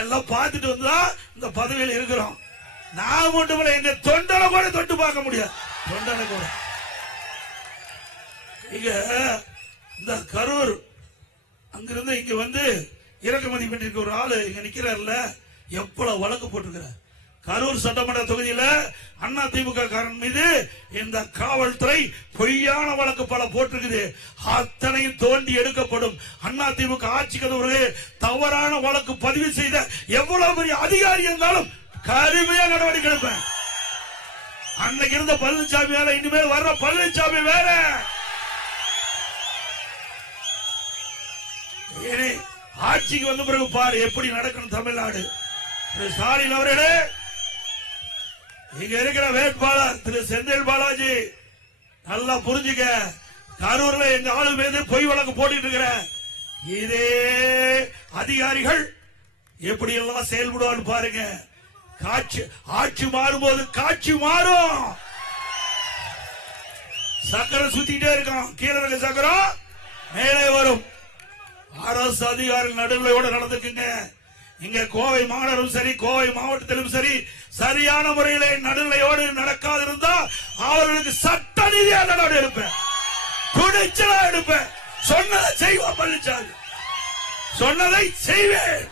எல்லாம் பார்த்துட்டு வந்தா இந்த பதவியில் இருக்கிறோம். நான் மட்டும் எங்க தொண்டனை கூட தொட்டு பார்க்க முடியாது. தொண்டனை கூட இங்க இந்த கரூர் அங்கிருந்து இங்க வந்து இறக்குமதி பண்ணிருக்க ஒரு ஆளு இங்க நிக்கிறாருல, எவ்வளவு வழக்கு போட்டிருக்கிறார். கரூர் சட்டமன்ற தொகுதியில அண்ணா திமுக காரன் மீது இந்த காவல்துறை பொய்யான வழக்கு பல போட்டிருக்குது. அத்தனையும் தோண்டி எடுக்கப்படும். அண்ணா திமுக ஆட்சிக்கு ஒரு தவறான வழக்கு பதிவு செய்த எவ்வளவு பெரிய அதிகாரி இருந்தாலும் கடுமையா நடவடிக்கை எடுப்பேன். அன்னைக்கு இருந்த பழனிசாமி வேற, இனிமேல் வர்ற பழனிசாமி வேற. ஆட்சிக்கு வந்த பிறகு பாரு எப்படி நடக்கணும் தமிழ்நாடு. ஸ்டாலின் அவர்களே, இங்க இருக்கிற வேட்பாளர் திரு செந்தில் பாலாஜி நல்லா புரிஞ்சுக்க. கரூர்ல எங்க ஆளு மீது பொய் வழக்கு போட்டு இருக்கிற இதே அதிகாரிகள் எப்படி எல்லாம் செயல்படுவான்னு பாருங்க. ஆட்சி மாறும்போது காட்சி மாறும். சக்கரம் சுத்திட்டே இருக்கான், கீழே இருக்க சக்கரம் மேலே வரும். அரசு அதிகாரிகள் நடுநிலையோட நடந்துக்குங்க. இங்க கோவை மாநகரும் சரி, கோவை மாவட்டத்திலும் சரி, சரியான முறையிலே நடுநிலையோடு நடக்காது இருந்தா அவர்களுக்கு சட்ட ரீதியாக நடவடிக்கை எடுப்பேன், துணிச்சலா எடுப்பேன். சொன்னதை செய்வோம் பழனிசாமி, சொன்னதை செய்வேன்.